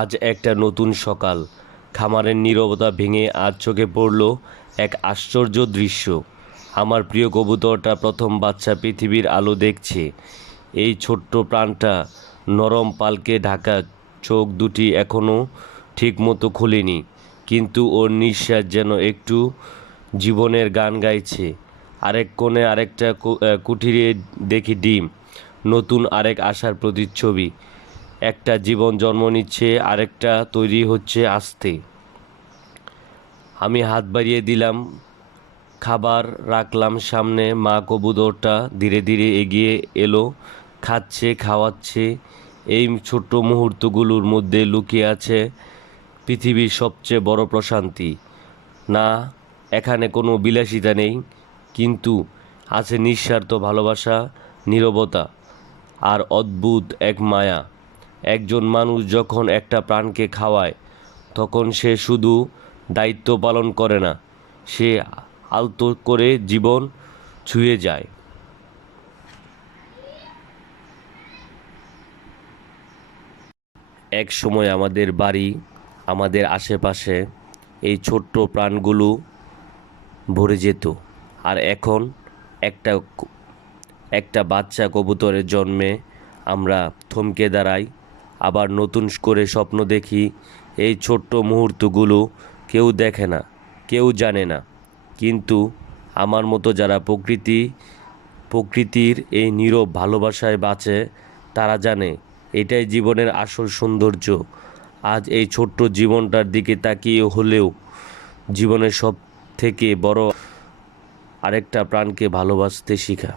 আজ একটা নতুন সকাল। খামারের নীরবতা ভেঙে আজ চোখে পড়ল এক আশ্চর্য দৃশ্য। আমার প্রিয় কবুতরটা প্রথম বাচ্চা পৃথিবীর আলো দেখছে। এই ছোট্ট প্রাণটা নরম পালকে ঢাকা, চোখ দুটি এখনও ঠিকমতো খোলেনি, কিন্তু ওর নিঃশ্বাস যেন একটু জীবনের গান গাইছে। আরেক কোণে আরেকটা কুঠিরে দেখি ডিম, নতুন আরেক আশার প্রতিচ্ছবি। একটা জীবন জন্ম নিচ্ছে, আরেকটা তৈরি হচ্ছে আস্তে। আমি হাত বাড়িয়ে দিলাম, খাবার রাখলাম সামনে, মা কবুতরটা ধীরে ধীরে এগিয়ে এলো, খাচ্ছে, খাওয়াচ্ছে। এই ছোট্ট মুহূর্তগুলোর মধ্যে লুকিয়ে আছে পৃথিবীর সবচেয়ে বড় প্রশান্তি। না, এখানে কোনো বিলাসিতা নেই, কিন্তু আছে নিঃস্বার্থ ভালোবাসা, নীরবতা, আর অদ্ভুত এক মায়া। একজন মানুষ যখন একটা প্রাণকে খাওয়ায়, তখন সে শুধু দায়িত্ব পালন করে না, সে আলতো করে জীবন ছুঁয়ে যায়। এক সময় আমাদের বাড়ি, আমাদের আশেপাশে এই ছোট্ট প্রাণগুলো ভরে যেত। আর এখন একটা একটা বাচ্চা কবুতরের জন্মে আমরা থমকে দাঁড়াই। আবার নতুন করে স্বপ্ন দেখি, এই ছোট্ট মুহূর্তগুলো কেউ দেখে না, কেউ জানে না। কিন্তু আমার মতো যারা প্রকৃতি, প্রকৃতির এই নীরব ভালোবাসায় বাঁচে, তারা জানে এটাই জীবনের আসল সৌন্দর্য। আজ এই ছোট্ট জীবনটার দিকে তাকিয়ে হলেও জীবনের সব থেকে বড় আরেকটা প্রাণকে ভালোবাসতে শেখা।